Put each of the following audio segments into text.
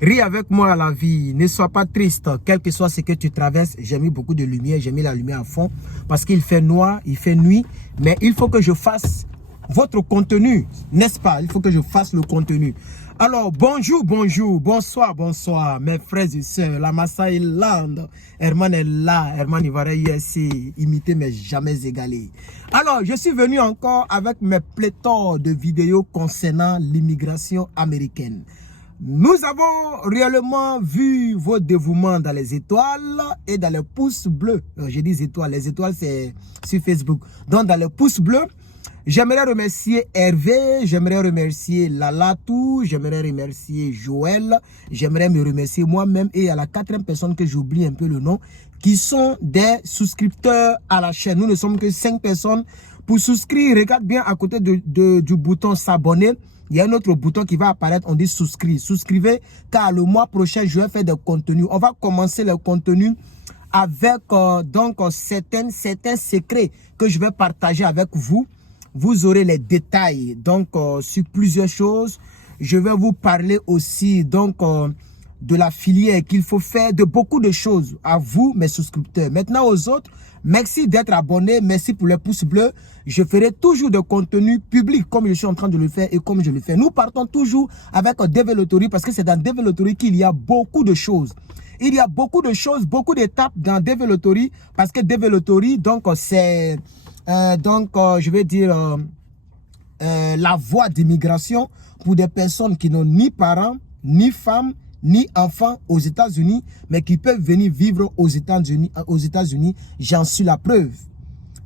Ris avec moi à la vie, ne sois pas triste, quel que soit ce que tu traverses. J'ai mis beaucoup de lumière, j'ai mis la lumière à fond parce qu'il fait noir, il fait nuit, mais il faut que je fasse votre contenu, n'est-ce pas? Il faut que je fasse le contenu. Alors, bonjour, bonjour, bonsoir, bonsoir, mes frères et sœurs, la Masai Land, Herman est là, Herman Ivoire USC, imité mais jamais égalé. Alors, je suis venu encore avec mes pléthores de vidéos concernant l'immigration américaine. Nous avons réellement vu vos dévouements dans les étoiles et dans les pouces bleus. Je dis étoiles, les étoiles c'est sur Facebook. Donc dans les pouces bleus, j'aimerais remercier Hervé, j'aimerais remercier Lalatou, j'aimerais remercier Joël, j'aimerais me remercier moi-même et à la quatrième personne que j'oublie un peu le nom, qui sont des souscripteurs à la chaîne. Nous ne sommes que 5 personnes. Pour souscrire, regarde bien à côté du bouton s'abonner. Il y a un autre bouton qui va apparaître, on dit souscrire. Souscrivez car le mois prochain, je vais faire des contenus. On va commencer le contenu avec certains secrets que je vais partager avec vous. Vous aurez les détails donc sur plusieurs choses. Je vais vous parler aussi donc de la filière qu'il faut faire, de beaucoup de choses à vous, mes souscripteurs. Maintenant aux autres, merci d'être abonnés, merci pour les pouces bleus. Je ferai toujours de contenu public comme je suis en train de le faire et comme je le fais. Nous partons toujours avec Develotori parce que c'est dans Develotori qu'il y a beaucoup de choses. Il y a beaucoup de choses, beaucoup d'étapes dans Develotori parce que Develotori, donc c'est je vais dire la voie d'immigration pour des personnes qui n'ont ni parents, ni femmes, ni enfants aux États-Unis, mais qui peuvent venir vivre aux États-Unis. J'en suis la preuve.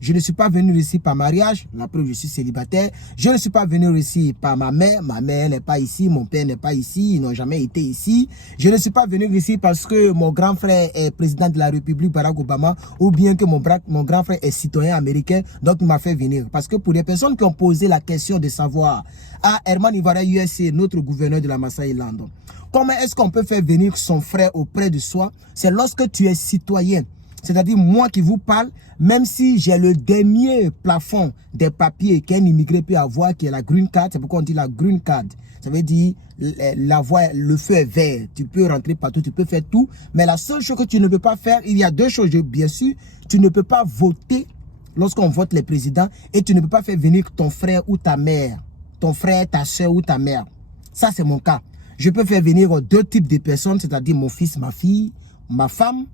Je ne suis pas venu ici par mariage, la preuve je suis célibataire. Je ne suis pas venu ici par ma mère n'est pas ici, mon père n'est pas ici, ils n'ont jamais été ici. Je ne suis pas venu ici parce que mon grand frère est président de la République, Barack Obama, ou bien que mon grand frère est citoyen américain, donc il m'a fait venir. Parce que pour les personnes qui ont posé la question de savoir, Herman Ivoire USC, notre gouverneur de la Masai Land, comment est-ce qu'on peut faire venir son frère auprès de soi? C'est lorsque tu es citoyen. C'est-à-dire moi qui vous parle, même si j'ai le dernier plafond des papiers qu'un immigré peut avoir, qui est la green card, c'est pourquoi on dit la green card. Ça veut dire la voie, le feu est vert, tu peux rentrer partout, tu peux faire tout. Mais la seule chose que tu ne peux pas faire, il y a deux choses, bien sûr, tu ne peux pas voter lorsqu'on vote les présidents et tu ne peux pas faire venir ton frère ou ta mère, ton frère, ta soeur ou ta mère. Ça c'est mon cas. Je peux faire venir deux types de personnes, c'est-à-dire mon fils, ma fille, ma femme.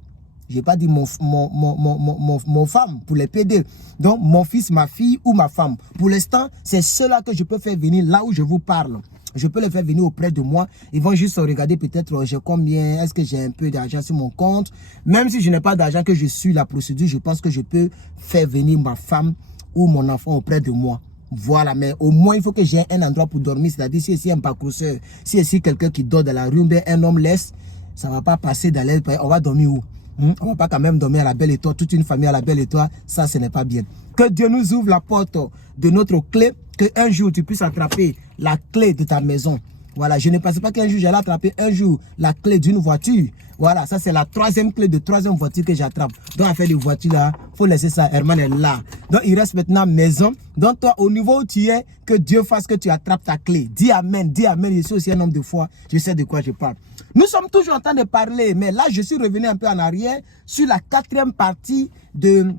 Je n'ai pas dit mon femme pour les PD. Donc, mon fils, ma fille ou ma femme. Pour l'instant, c'est cela que je peux faire venir là où je vous parle. Je peux les faire venir auprès de moi. Ils vont juste regarder peut-être j'ai combien, est-ce que j'ai un peu d'argent sur mon compte. Même si je n'ai pas d'argent, que je suis la procédure, je pense que je peux faire venir ma femme ou mon enfant auprès de moi. Voilà, mais au moins il faut que j'ai un endroit pour dormir. C'est-à-dire si ici un parcourseur, si ici quelqu'un qui dort dans la rue, un homme laisse, ça ne va pas passer dans l'air. On va dormir où? On ne va pas quand même dormir à la Belle Étoile, toute une famille à la Belle Étoile, ça ce n'est pas bien. Que Dieu nous ouvre la porte de notre clé, qu'un jour tu puisses attraper la clé de ta maison. Voilà, je ne pensais pas qu'un jour j'allais attraper un jour la clé d'une voiture. Voilà, ça c'est la troisième clé de troisième voiture que j'attrape. Donc à faire des voitures là, il faut laisser ça, Herman est là. Donc il reste maintenant maison. Donc toi, au niveau où tu es, que Dieu fasse que tu attrapes ta clé. Dis Amen, je suis aussi un homme de foi, je sais de quoi je parle. Nous sommes toujours en train de parler, mais là je suis revenu un peu en arrière sur la quatrième partie de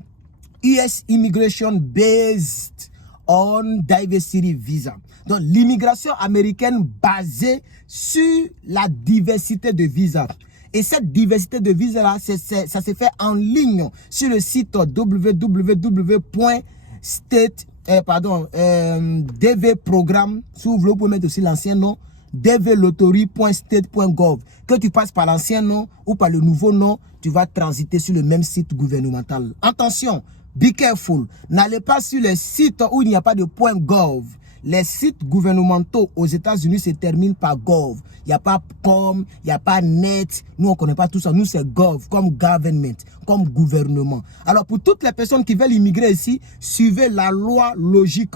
US Immigration Based on Diversity Visa. Donc l'immigration américaine basée sur la diversité de visas. Et cette diversité de visas-là, ça se fait en ligne sur le site www.dvprogram, si vous voulez, vous pouvez mettre aussi l'ancien nom, develotori.state.gov. Que tu passes par l'ancien nom ou par le nouveau nom, tu vas transiter sur le même site gouvernemental. Attention, be careful. N'allez pas sur les sites où il n'y a pas de .gov. Les sites gouvernementaux aux États-Unis se terminent par gov. Il n'y a pas com, il n'y a pas net. Nous, on ne connaît pas tout ça. Nous, c'est gov, comme government, comme gouvernement. Alors, pour toutes les personnes qui veulent immigrer ici, suivez la loi logique,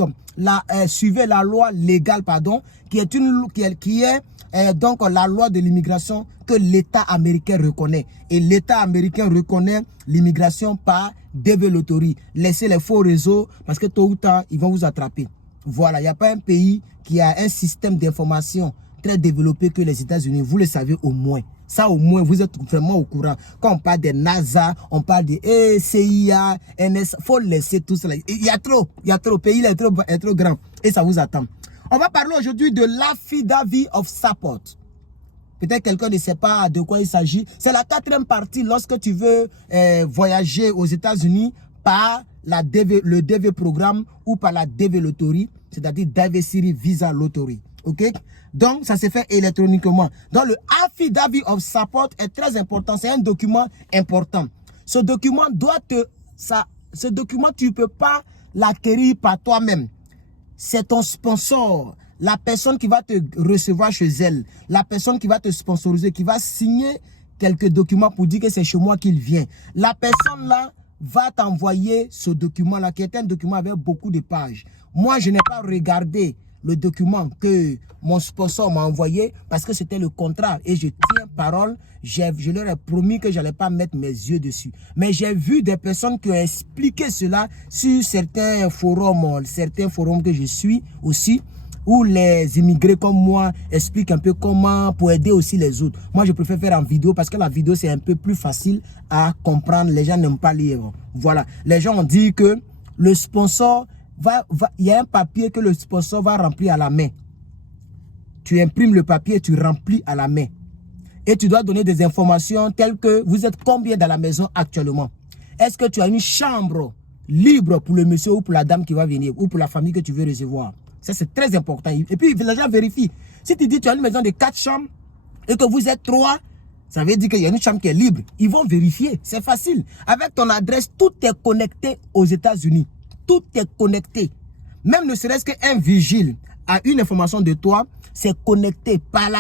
suivez la loi légale, pardon, qui est donc la loi de l'immigration que l'État américain reconnaît. Et l'État américain reconnaît l'immigration par Develotori. Laissez les faux réseaux parce que tôt ou tard, ils vont vous attraper. Voilà, il n'y a pas un pays qui a un système d'information très développé que les États-Unis. Vous le savez au moins. Ça, au moins, vous êtes vraiment au courant. Quand on parle des NASA, on parle de CIA, NS, il faut laisser tout cela. Il y a trop. Le pays est trop grand. Et ça vous attend. On va parler aujourd'hui de l'affidavit of support. Peut-être quelqu'un ne sait pas de quoi il s'agit. C'est la 4e partie lorsque tu veux voyager aux États-Unis par le DV programme ou par la DV Lottery, c'est-à-dire Diversity Visa Lottery. Ok? Donc, ça se fait électroniquement. Donc, le Affidavit of Support est très important. C'est un document important. Ce document tu ne peux pas l'acquérir par toi-même. C'est ton sponsor, la personne qui va te recevoir chez elle, la personne qui va te sponsoriser, qui va signer quelques documents pour dire que c'est chez moi qu'il vient. La personne là va t'envoyer ce document-là, qui est un document avec beaucoup de pages. Moi, je n'ai pas regardé le document que mon sponsor m'a envoyé parce que c'était le contrat. Et je tiens parole, je leur ai promis que je n'allais pas mettre mes yeux dessus. Mais j'ai vu des personnes qui ont expliqué cela sur certains forums que je suis aussi, où les immigrés comme moi expliquent un peu comment pour aider aussi les autres. Moi, je préfère faire en vidéo parce que la vidéo, c'est un peu plus facile à comprendre. Les gens n'aiment pas lire. Voilà. Les gens ont dit que le sponsor il y a un papier que le sponsor va remplir à la main. Tu imprimes le papier, tu remplis à la main. Et tu dois donner des informations telles que vous êtes combien dans la maison actuellement. Est-ce que tu as une chambre libre pour le monsieur ou pour la dame qui va venir ou pour la famille que tu veux recevoir? Ça, c'est très important. Et puis, les gens vérifient. Si tu dis que tu as une maison de 4 chambres et que vous êtes 3, ça veut dire qu'il y a une chambre qui est libre. Ils vont vérifier. C'est facile. Avec ton adresse, tout est connecté aux États-Unis. Tout est connecté. Même ne serait-ce qu'un vigile a une information de toi, c'est connecté par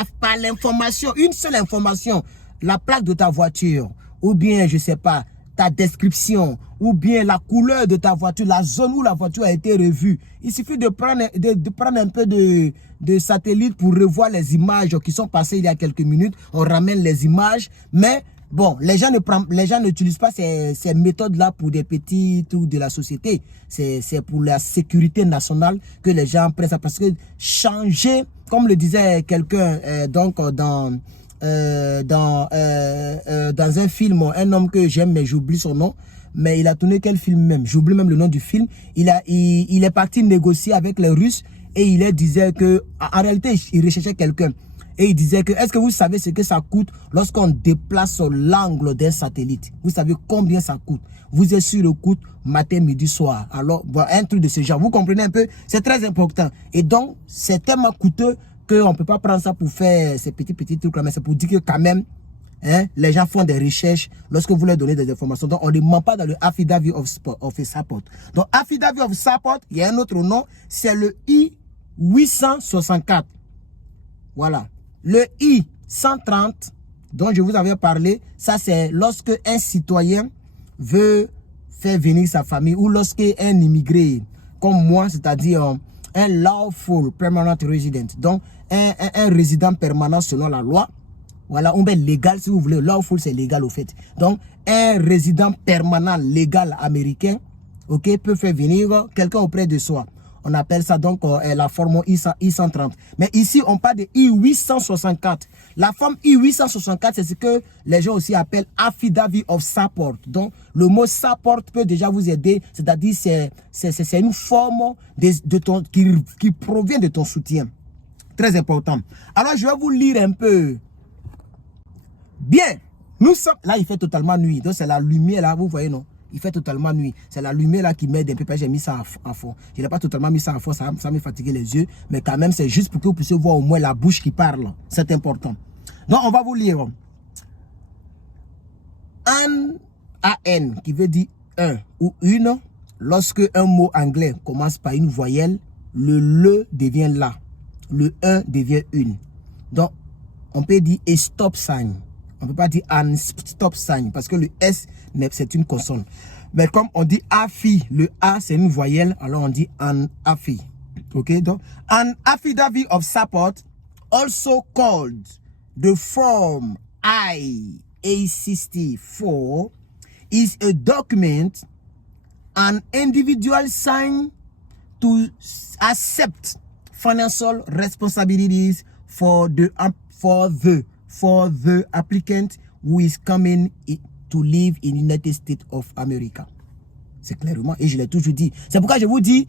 l'information, une seule information, la plaque de ta voiture, ou bien, je ne sais pas, ta description, ou bien la couleur de ta voiture, la zone où la voiture a été revue. Il suffit de prendre un peu de satellite pour revoir les images qui sont passées il y a quelques minutes. On ramène les images, mais bon, les gens n'utilisent pas ces méthodes-là pour des petits trucs de la société. C'est pour la sécurité nationale que les gens prennent ça. Parce que changer, comme le disait quelqu'un dans un film, un homme que j'aime, mais j'oublie son nom. Mais il a tourné quel film même? J'oublie même le nom du film. Il est parti négocier avec les Russes et il leur disait que, en réalité, il recherchait quelqu'un. Et il disait que, est-ce que vous savez ce que ça coûte lorsqu'on déplace l'angle d'un satellite? Vous savez combien ça coûte? Vous êtes sur le coût matin, midi, soir. Alors, bon, un truc de ce genre. Vous comprenez un peu? C'est très important. Et donc, c'est tellement coûteux qu'on ne peut pas prendre ça pour faire ces petits trucs-là. Mais c'est pour dire que quand même, hein, les gens font des recherches lorsque vous leur donnez des informations. Donc, on ne ment pas dans le Affidavit of Support. Donc, Affidavit of Support, il y a un autre nom, c'est le I-864. Voilà. Le I-130, dont je vous avais parlé, ça c'est lorsque un citoyen veut faire venir sa famille ou lorsque un immigré, comme moi, c'est-à-dire un lawful permanent resident, donc un résident permanent selon la loi. Voilà, on met légal si vous voulez. Lawful, c'est légal au fait. Donc, un résident permanent légal américain, ok, peut faire venir quelqu'un auprès de soi. On appelle ça donc la forme I-130. Mais ici, on parle de I-864. La forme I-864, c'est ce que les gens aussi appellent Affidavit of Support. Donc, le mot support peut déjà vous aider. C'est-à-dire, c'est une forme qui provient de ton soutien. Très important. Alors, je vais vous lire un peu. Bien, nous sommes... Là, il fait totalement nuit. Donc, c'est la lumière là, vous voyez, non? Il fait totalement nuit. C'est la lumière là qui m'aide un peu. J'ai mis ça à fond. Je n'ai pas totalement mis ça à fond. Ça me fatigué les yeux. Mais quand même, c'est juste pour que vous puissiez voir au moins la bouche qui parle. C'est important. Donc, on va vous lire. An, qui veut dire un ou une. Lorsque un mot anglais commence par une voyelle, le devient la. Le un devient une. Donc, on peut dire a stop sign. On ne peut pas dire an stop sign parce que le S, c'est une consonne. Mais comme on dit AFI, le A, c'est une voyelle, alors on dit an AFI. Ok, donc, an affidavit of support, also called the form I-864, is a document an individual sign to accept financial responsibilities for the applicant who is coming to live in United States of America. C'est clairement, et je l'ai toujours dit. C'est pourquoi je vous dis,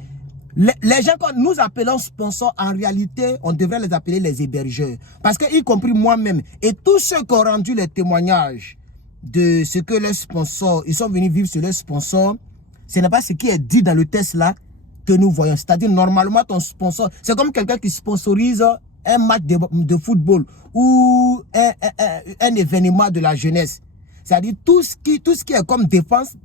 les gens que nous appelons sponsors, en réalité, on devrait les appeler les hébergeurs. Parce que, y compris moi-même, et tous ceux qui ont rendu les témoignages de ce que leurs sponsors, ils sont venus vivre sur leurs sponsors, ce n'est pas ce qui est dit dans le test là que nous voyons. C'est-à-dire, normalement, ton sponsor, c'est comme quelqu'un qui sponsorise un match de football ou un événement de la jeunesse. C'est-à-dire, tout ce qui est comme dépense,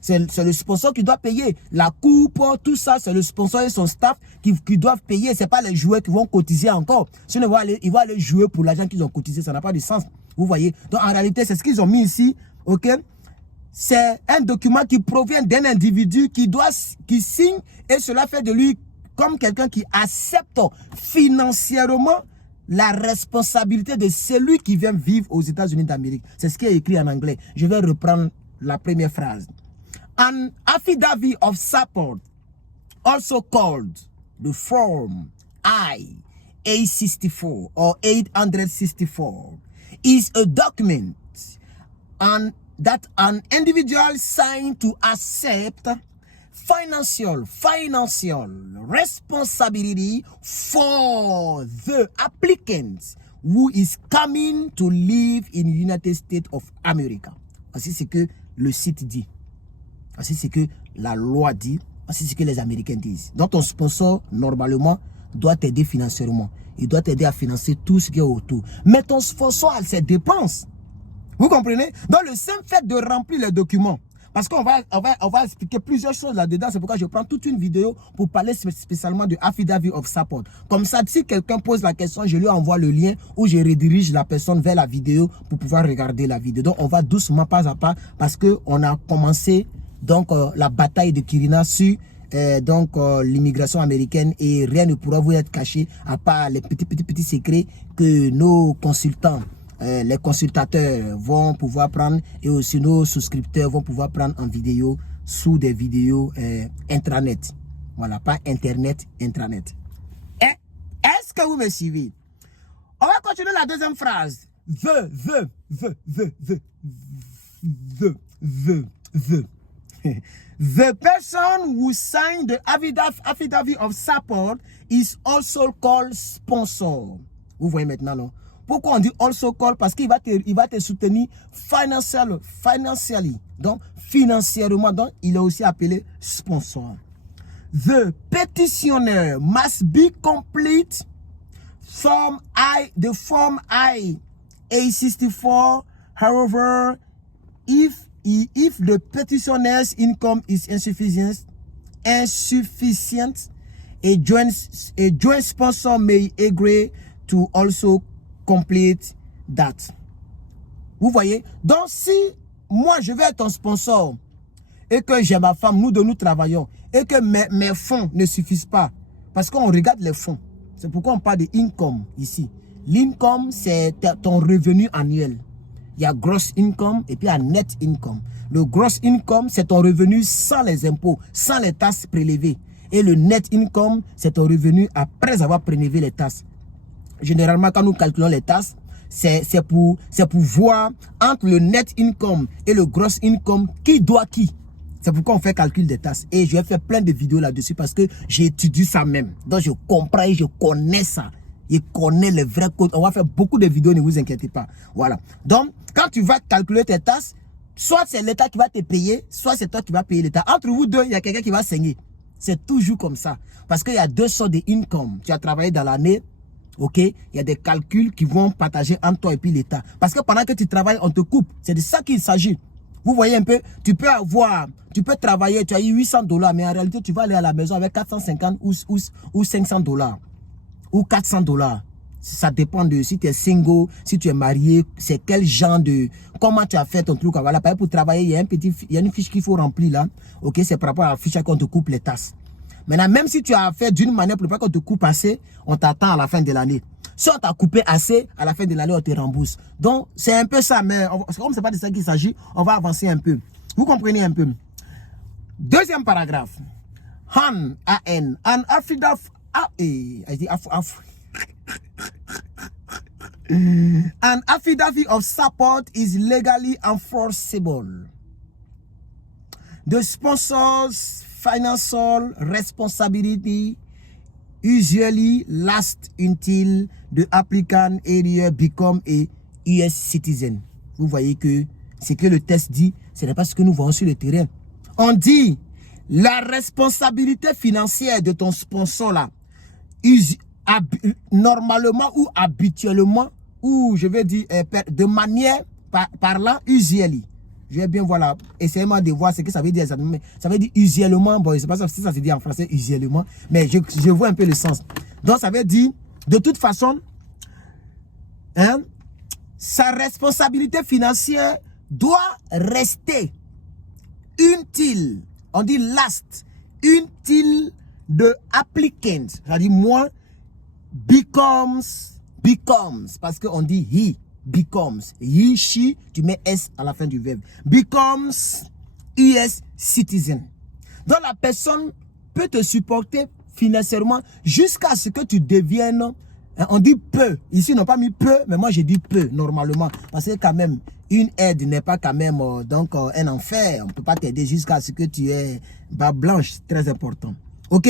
c'est le sponsor qui doit payer. La coupe, tout ça, c'est le sponsor et son staff qui doivent payer. Ce n'est pas les joueurs qui vont cotiser encore. Sinon, ils vont aller jouer pour l'argent qu'ils ont cotisé. Ça n'a pas de sens. Vous voyez? Donc, en réalité, c'est ce qu'ils ont mis ici. OK? C'est un document qui provient d'un individu qui signe, et cela fait de lui comme quelqu'un qui accepte financièrement la responsabilité de celui qui vient vivre aux États-Unis d'Amérique. C'est ce qui est écrit en anglais. Je vais reprendre la première phrase. An affidavit of support, also called the Form I-864 or 864, is a document that an individual signed to accept financial responsibility for the applicant who is coming to live in United States of America. Voici ce que le site dit. Voici ce que la loi dit. Voici ce que les Américains disent. Donc ton sponsor, normalement, doit t'aider financièrement. Il doit t'aider à financer tout ce qui est autour. Mais ton sponsor a ses dépenses. Vous comprenez? Donc le simple fait de remplir les documents, parce qu'on va expliquer plusieurs choses là-dedans. C'est pourquoi je prends toute une vidéo pour parler spécialement de Affidavit of Support. Comme ça, si quelqu'un pose la question, je lui envoie le lien ou je redirige la personne vers la vidéo pour pouvoir regarder la vidéo. Donc, on va doucement, pas à pas, parce qu'on a commencé donc la bataille de Kirina sur l'immigration américaine, et rien ne pourra vous être caché à part les petits secrets que nos consultants, les consultateurs vont pouvoir prendre, et aussi nos souscripteurs vont pouvoir prendre en vidéo sous des vidéos intranet. Voilà, pas internet, intranet. Est-ce que vous me suivez? On va continuer la deuxième phrase. The person who signed the affidavit of support is also called sponsor. Vous voyez maintenant, non? Pourquoi on dit also call? Parce qu'il va te soutenir financially. Donc, financièrement, donc, il est aussi appelé sponsor. The petitioner must be complete the form I-864. However, if the petitioner's income is insufficient, a joint sponsor may agree to also complete that. Vous voyez? Donc, si moi, je vais être ton sponsor et que j'ai ma femme, nous travaillons, et que mes fonds ne suffisent pas, parce qu'on regarde les fonds. C'est pourquoi on parle de income ici. L'income, c'est ton revenu annuel. Il y a gross income et puis il y a net income. Le gross income, c'est ton revenu sans les impôts, sans les taxes prélevées. Et le net income, c'est ton revenu après avoir prélevé les taxes. Généralement, quand nous calculons les taxes, c'est pour voir entre le net income et le gross income, qui doit qui. C'est pourquoi on fait calcul des taxes. Et je vais faire plein de vidéos là-dessus parce que j'ai étudié ça même. Donc, je comprends et je connais ça. Je connais les vrais codes. On va faire beaucoup de vidéos, ne vous inquiétez pas. Voilà. Donc, quand tu vas calculer tes taxes, soit c'est l'État qui va te payer, soit c'est toi qui vas payer l'État. Entre vous deux, il y a quelqu'un qui va saigner. C'est toujours comme ça. Parce qu'il y a deux sortes d'income. Tu as travaillé dans l'année. Ok, il y a des calculs qui vont partager entre toi et puis l'État. Parce que pendant que tu travailles, on te coupe. C'est de ça qu'il s'agit. Vous voyez un peu, tu peux travailler, tu as eu $800, mais en réalité, tu vas aller à la maison avec 450 ou $500 ou $400. Ça dépend de si tu es single, si tu es marié, c'est quel genre de... Comment tu as fait ton truc. Voilà, pour travailler, il y a une fiche qu'il faut remplir là. Ok, c'est par rapport à la fiche qu'on te coupe les tasses. Maintenant, même si tu as fait d'une manière pour pas qu'on te coupe assez, on t'attend à la fin de l'année. Si on t'a coupé assez, à la fin de l'année, on te rembourse. Donc, c'est un peu ça, mais comme c'est pas de ça qu'il s'agit, on va avancer un peu. Vous comprenez un peu? Deuxième paragraphe. an affidavit, an affidavit of support is legally enforceable. The sponsor's financial responsibility usually lasts until the applicant area become a US citizen. Vous voyez que ce que le test dit, ce n'est pas ce que nous voyons sur le terrain. On dit la responsabilité financière de ton sponsor là, normalement ou habituellement, ou je vais dire de manière parlant usually. Je vais bien voir là, essayez-moi de voir ce que ça veut dire. Ça veut dire usuellement, bon, je ne sais pas si ça se dit en français usuellement, mais je vois un peu le sens. Donc ça veut dire, de toute façon, hein, sa responsabilité financière doit rester until, on dit last, until the applicant, c'est-à-dire moi, becomes, parce qu'on dit he, becomes, he, she, tu mets S à la fin du verbe, becomes US citizen. Donc la personne peut te supporter financièrement jusqu'à ce que tu deviennes, on dit peu, ici on n'a pas mis peu, mais moi j'ai dit peu normalement, parce que quand même, une aide n'est pas quand même donc un enfer, on ne peut pas t'aider jusqu'à ce que tu aies barbe blanche, c'est très important. Ok?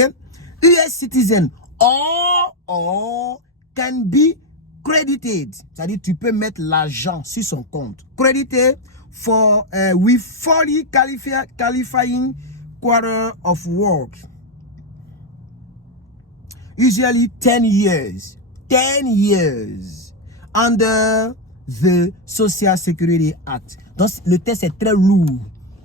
US citizen, or can be credited, c'est-à-dire tu peux mettre l'argent sur son compte. Credited for with fully qualifying quarter of work. Usually 10 years. 10 years under the Social Security Act. Donc le test est très lourd.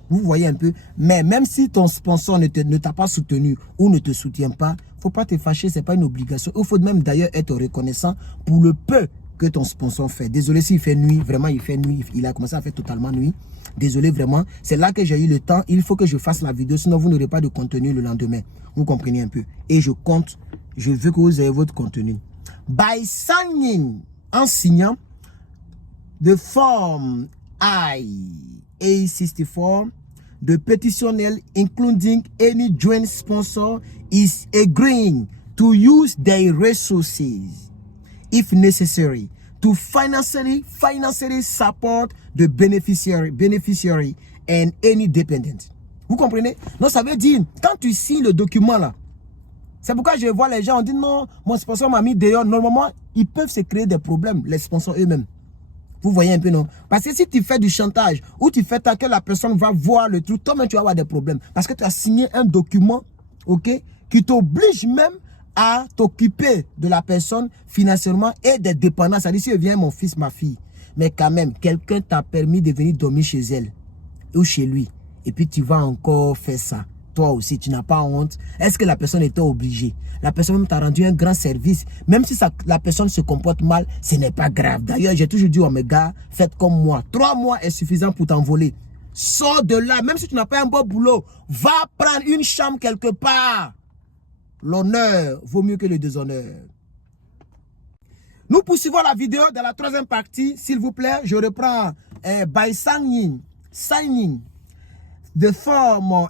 Vous voyez un peu. Mais même si ton sponsor ne t'a pas soutenu ou ne te soutient pas, faut pas te fâcher, c'est pas une obligation. Il faut même d'ailleurs être reconnaissant pour le peu que ton sponsor fait. Désolé s'il fait nuit, vraiment il fait nuit, il a commencé à faire totalement nuit. Désolé vraiment, c'est là que j'ai eu le temps, il faut que je fasse la vidéo, sinon vous n'aurez pas de contenu le lendemain. Vous comprenez un peu. Et je compte, je veux que vous ayez votre contenu. By signing, en signant, the form I-A64, the petitioner, including any joint sponsor, is agreeing to use their resources, if necessary, to financially support the beneficiary and any dependent. Vous comprenez? Donc ça veut dire, quand tu signes le document là, c'est pourquoi je vois les gens, on dit non, mon sponsor m'a mis dehors. Normalement, ils peuvent se créer des problèmes, les sponsors eux-mêmes. Vous voyez un peu, non? Parce que si tu fais du chantage ou tu fais tant que la personne va voir le truc, toi-même tu vas avoir des problèmes. Parce que tu as signé un document, ok, qui t'oblige même à t'occuper de la personne financièrement et des dépendants. Ça dit, si elle vient mon fils, ma fille, mais quand même, quelqu'un t'a permis de venir dormir chez elle ou chez lui. Et puis tu vas encore faire ça. Toi aussi, tu n'as pas honte. Est-ce que la personne était obligée? La personne même t'a rendu un grand service. Même si la personne se comporte mal, ce n'est pas grave. D'ailleurs, j'ai toujours dit aux mes gars, faites comme moi. 3 mois est suffisant pour t'envoler. Sors de là, même si tu n'as pas un bon boulot. Va prendre une chambre quelque part. L'honneur vaut mieux que le déshonneur. Nous poursuivons la vidéo dans la 3e partie. S'il vous plaît, je reprends by signing the form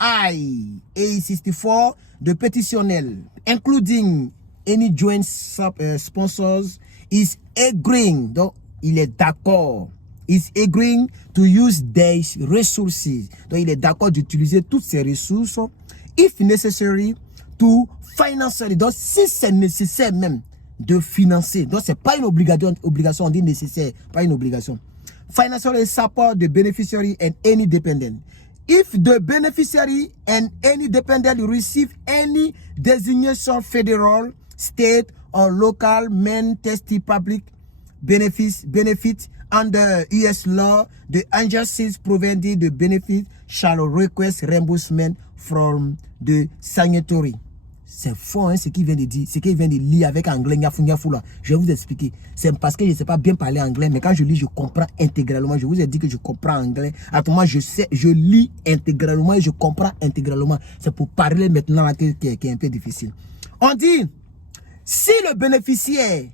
I-A64, the petitioner, including any joint sponsors, is agreeing, donc il est d'accord, is agreeing to use their resources, donc il est d'accord d'utiliser toutes ces ressources, if necessary, to finance, donc si c'est nécessaire même de financer, donc c'est pas une obligation, on dit nécessaire, pas une obligation. Financial support the beneficiary and any dependent. If the beneficiary and any dependent receive any designation federal, state, or local testy public benefit under US law, the agencies providing the benefit shall request reimbursement from the signatory. C'est faux, hein, ce qu'il vient de dire, ce qu'il vient de lire avec anglais, je vais vous expliquer. C'est parce que je ne sais pas bien parler anglais, mais quand je lis, je comprends intégralement. Je vous ai dit que je comprends anglais. Actuellement, je lis intégralement et je comprends intégralement. C'est pour parler maintenant là qui est un peu difficile. On dit, si le bénéficiaire,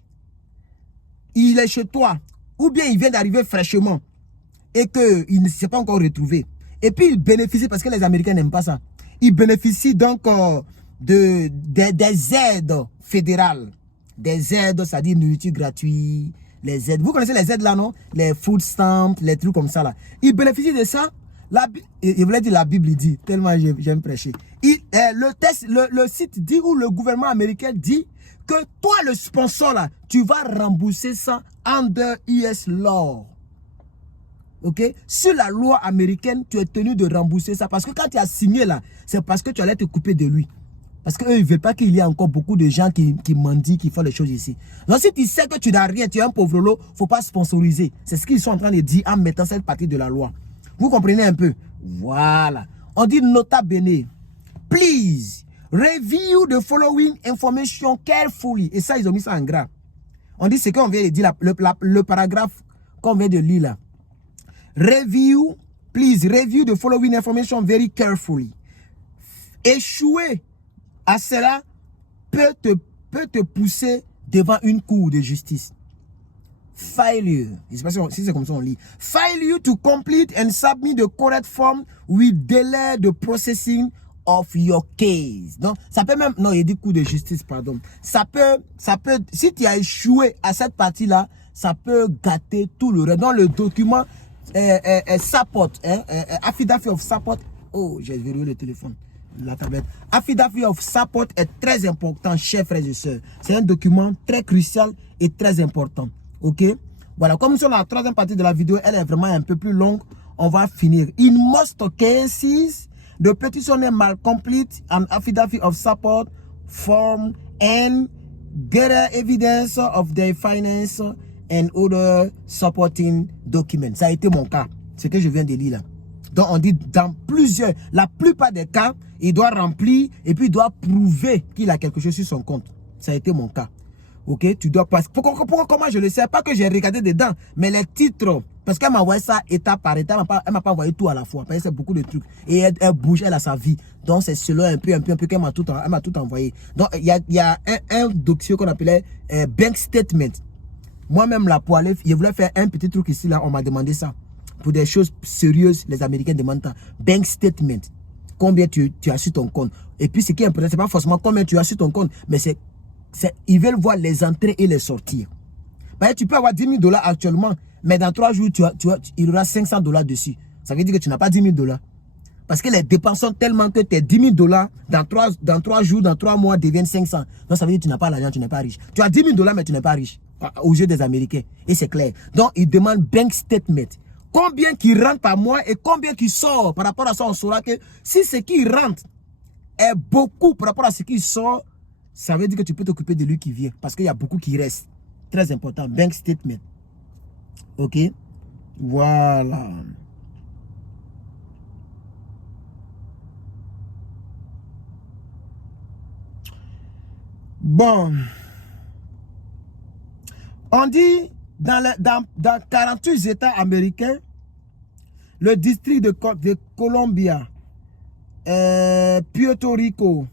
il est chez toi, ou bien il vient d'arriver fraîchement, et qu'il ne s'est pas encore retrouvé, Et puis, ils bénéficient, parce que les Américains n'aiment pas ça. Ils bénéficient donc des aides fédérales. Des aides, c'est-à-dire nourriture gratuite, les aides. Vous connaissez les aides là, non? Les food stamps, les trucs comme ça là. Ils bénéficient de ça. Il voulait dire la Bible, il dit, tellement j'aime prêcher. Le site dit, où le gouvernement américain dit que toi, le sponsor là, tu vas rembourser ça under US law. Ok? Sur la loi américaine, tu es tenu de rembourser ça. Parce que quand tu as signé là, c'est parce que tu allais te couper de lui. Parce qu'eux, ils ne veulent pas qu'il y ait encore beaucoup de gens qui mendient, qui font les choses ici. Donc, si tu sais que tu n'as rien, tu es un pauvre lot, il ne faut pas sponsoriser. C'est ce qu'ils sont en train de dire en mettant cette partie de la loi. Vous comprenez un peu? Voilà. On dit nota bene. Please, review the following information carefully. Et ça, ils ont mis ça en gras. On dit ce qu'on vient de dire, le paragraphe qu'on vient de lire là. Review, please review the following information very carefully. Échouer à cela peut te pousser devant une cour de justice. Failure, je ne sais pas si c'est comme ça on lit. Failure to complete and submit the correct form will delay the processing of your case. Donc, ça peut même, non, il dit cour de justice, pardon. Ça peut, si tu as échoué à cette partie-là, ça peut gâter tout le reste. Dans le document, support, affidavit of support. Oh, j'ai verrouillé le téléphone, la tablette. Affidavit of support est très important, chers frères et sœurs. C'est un document très crucial et très important. Ok? Voilà, comme sur la troisième partie de la vidéo, elle est vraiment un peu plus longue. On va finir. In most cases, the petition is complete an affidavit of support form and gather evidence of their finance and other supporting documents. Ça a été mon cas, ce que je viens de lire là. Donc on dit dans la plupart des cas, il doit remplir et puis il doit prouver qu'il a quelque chose sur son compte. Ça a été mon cas. Ok, tu dois passer. Comment je le sais? Pas que j'ai regardé dedans, mais les titres. Parce qu'elle m'a envoyé ça étape par étape. Elle m'a pas envoyé tout à la fois. Parce que c'est beaucoup de trucs. Et elle bouge, elle a sa vie. Donc c'est cela un peu qu'elle m'a tout envoyé. Donc il y a un dossier qu'on appelait bank statement. Moi-même là, pour aller, je voulais faire un petit truc ici là. On m'a demandé ça. Pour des choses sérieuses, les Américains demandent ça. Bank statement. Combien tu as sur ton compte. Et puis ce qui est important, c'est pas forcément combien tu as sur ton compte, mais ils veulent voir les entrées et les sorties. Tu peux avoir 10 000 $ actuellement, mais dans 3 jours, il y aura 500 $ dessus. Ça veut dire que tu n'as pas 10 000 $. Parce que les dépenses sont tellement que tes 10 000 $ dans 3 jours, dans 3 mois deviennent 500. Donc ça veut dire que tu n'as pas l'argent, tu n'es pas riche. Tu as 10 000 $, mais tu n'es pas riche aux yeux des Américains. Et c'est clair. Donc ils demandent bank statement. Combien qui rentre par mois et combien qui sort. Par rapport à ça, on saura que si ce qui rentre est beaucoup par rapport à ce qui sort, ça veut dire que tu peux t'occuper de lui qui vient. Parce qu'il y a beaucoup qui reste. Très important. Bank statement. Ok. Voilà. Bon. On dit dans 48 États américains, le district de Columbia, Puerto Rico,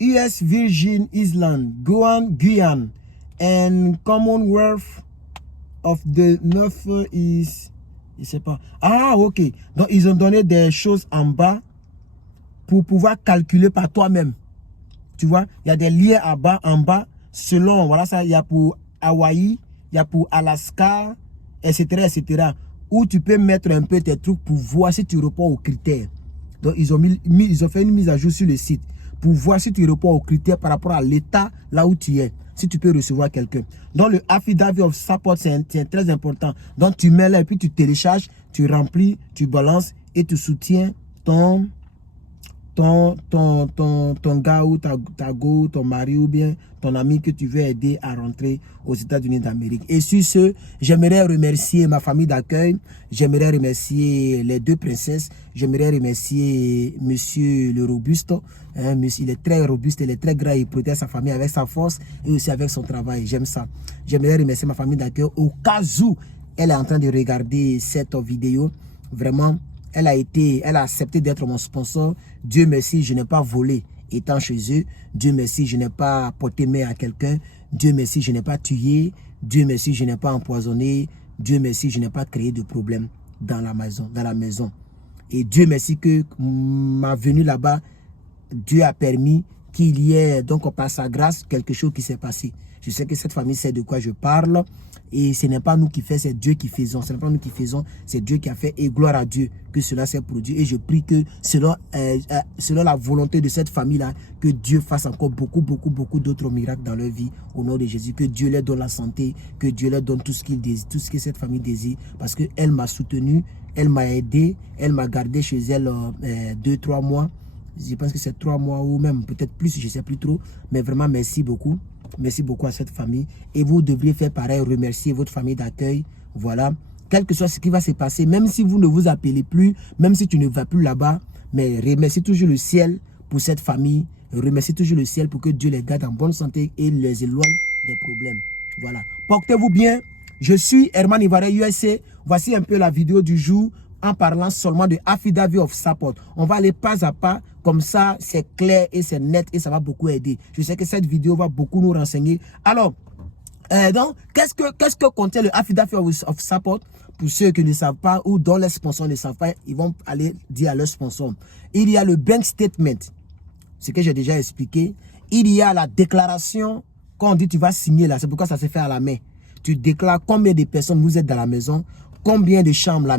US Virgin Islands, Guyane, and Commonwealth of the North is, je sais pas. Ah, ok. Donc, ils ont donné des choses en bas pour pouvoir calculer par toi-même. Tu vois, il y a des liens en bas, selon, voilà ça, il y a pour Hawaï, il y a pour Alaska, etc., etc., où tu peux mettre un peu tes trucs pour voir si tu réponds aux critères. Donc, ils ont fait une mise à jour sur le site pour voir si tu réponds aux critères par rapport à l'état là où tu es, si tu peux recevoir quelqu'un. Donc, le affidavit of support, c'est très important. Donc, tu mets là et puis tu télécharges, tu remplis, tu balances et tu soutiens ton gars ou ta go, ton mari ou bien ton ami que tu veux aider à rentrer aux États-Unis d'Amérique. Et sur ce, j'aimerais remercier ma famille d'accueil, j'aimerais remercier les 2 princesses, j'aimerais remercier monsieur le robuste, il est très robuste, il est très grand, il protège sa famille avec sa force et aussi avec son travail, j'aime ça. J'aimerais remercier ma famille d'accueil au cas où elle est en train de regarder cette vidéo, vraiment. Elle a accepté d'être mon sponsor. Dieu merci, je n'ai pas volé étant chez eux. Dieu merci, je n'ai pas porté main à quelqu'un. Dieu merci, je n'ai pas tué. Dieu merci, je n'ai pas empoisonné. Dieu merci, je n'ai pas créé de problème dans la maison. Et Dieu merci que ma venue là-bas, Dieu a permis qu'il y ait, donc par sa grâce, quelque chose qui s'est passé. Je sais que cette famille sait de quoi je parle. Et ce n'est pas nous qui faisons, c'est Dieu qui faisons. Ce n'est pas nous qui faisons, c'est Dieu qui a fait. Et gloire à Dieu que cela s'est produit. Et je prie que selon la volonté de cette famille-là, que Dieu fasse encore beaucoup d'autres miracles dans leur vie. Au nom de Jésus, que Dieu leur donne la santé, que Dieu leur donne tout ce qu'il désire, tout ce que cette famille désire. Parce qu'elle m'a soutenu, elle m'a aidé, elle m'a gardé chez elle 2-3 mois. Je pense que c'est 3 mois ou même peut-être plus, je ne sais plus trop. Mais vraiment, merci beaucoup. Merci beaucoup à cette famille. Et vous devriez faire pareil, remercier votre famille d'accueil. Voilà. Quel que soit ce qui va se passer, même si vous ne vous appelez plus, même si tu ne vas plus là-bas, mais remercie toujours le ciel pour cette famille. Remercie toujours le ciel pour que Dieu les garde en bonne santé et les éloigne des problèmes. Voilà. Portez-vous bien. Je suis Herman Ivaré USA. Voici un peu la vidéo du jour en parlant seulement de Affidavit of Support. On va aller pas à pas, comme ça c'est clair et c'est net et ça va beaucoup aider. Je sais que cette vidéo va beaucoup nous renseigner. Alors, donc, qu'est-ce que contient le Affidavit of Support? Pour ceux qui ne savent pas ou dont les sponsors ne savent pas, ils vont aller dire à leurs sponsors. Il y a le bank statement, ce que j'ai déjà expliqué. Il y a la déclaration, quand on dit tu vas signer là, c'est pourquoi ça se fait à la main. Tu déclares combien de personnes vous êtes dans la maison, combien de chambres la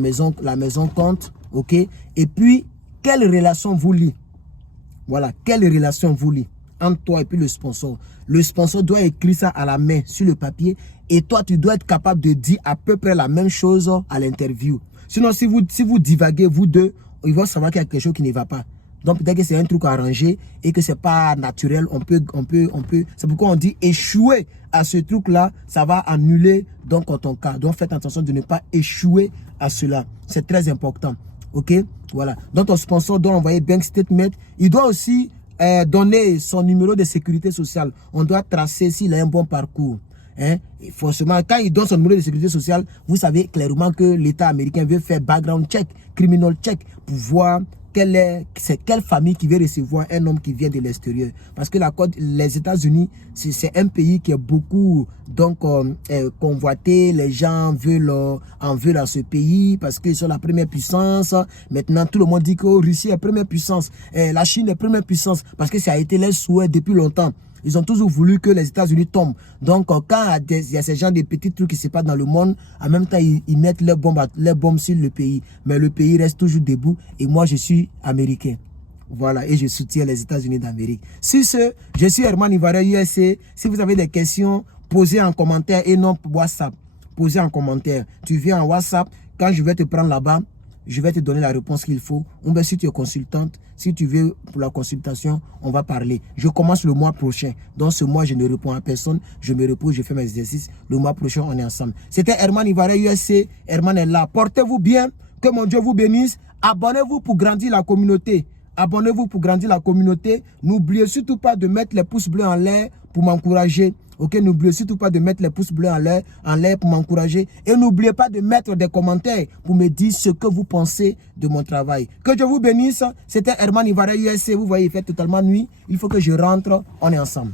maison compte, ok? Et puis, quelle relation vous lie? Voilà, quelle relation vous lie entre toi et puis le sponsor. Le sponsor doit écrire ça à la main sur le papier et toi, tu dois être capable de dire à peu près la même chose à l'interview. Sinon, si vous divaguez, vous deux, ils vont savoir qu'il y a quelque chose qui ne va pas. Donc, peut-être que c'est un truc arrangé et que c'est pas naturel. C'est pourquoi on dit échouer à ce truc-là, ça va annuler donc ton cas. Donc, faites attention de ne pas échouer à cela. C'est très important. OK? Voilà. Donc, ton sponsor doit envoyer bank statement. Il doit aussi donner son numéro de sécurité sociale. On doit tracer s'il a un bon parcours. Hein? Et forcément, quand il donne son numéro de sécurité sociale, vous savez clairement que l'État américain veut faire background check, criminal check, pour voir c'est quelle famille qui veut recevoir un homme qui vient de l'extérieur. Parce que les États-Unis, c'est un pays qui est beaucoup donc convoité. Les gens en veulent à ce pays parce qu'ils sont la première puissance. Maintenant, tout le monde dit que Russie est première puissance. La Chine est première puissance parce que ça a été leur souhait depuis longtemps. Ils ont toujours voulu que les États-Unis tombent. Donc, quand il y a ces gens de petits trucs qui se passent dans le monde, en même temps, ils mettent leurs bombes sur le pays. Mais le pays reste toujours debout. Et moi, je suis américain. Voilà. Et je soutiens les États-Unis d'Amérique. Sur ce, je suis Herman Ivaré USA. Si vous avez des questions, posez en commentaire et non WhatsApp. Posez en commentaire. Tu viens en WhatsApp. Quand je vais te prendre là-bas, je vais te donner la réponse qu'il faut. Ou bien si tu es consultante, si tu veux pour la consultation, on va parler. Je commence le mois prochain. Donc ce mois, je ne réponds à personne. Je me repose, je fais mes exercices. Le mois prochain, on est ensemble. C'était Herman Ivaré USA. Herman est là. Portez-vous bien. Que mon Dieu vous bénisse. Abonnez-vous pour grandir la communauté. Abonnez-vous pour grandir la communauté. N'oubliez surtout pas de mettre les pouces bleus en l'air pour m'encourager. Ok, n'oubliez surtout pas de mettre les pouces bleus en l'air pour m'encourager. Et n'oubliez pas de mettre des commentaires pour me dire ce que vous pensez de mon travail. Que Dieu vous bénisse. C'était Herman Ivaré USA. Vous voyez, il fait totalement nuit. Il faut que je rentre. On est ensemble.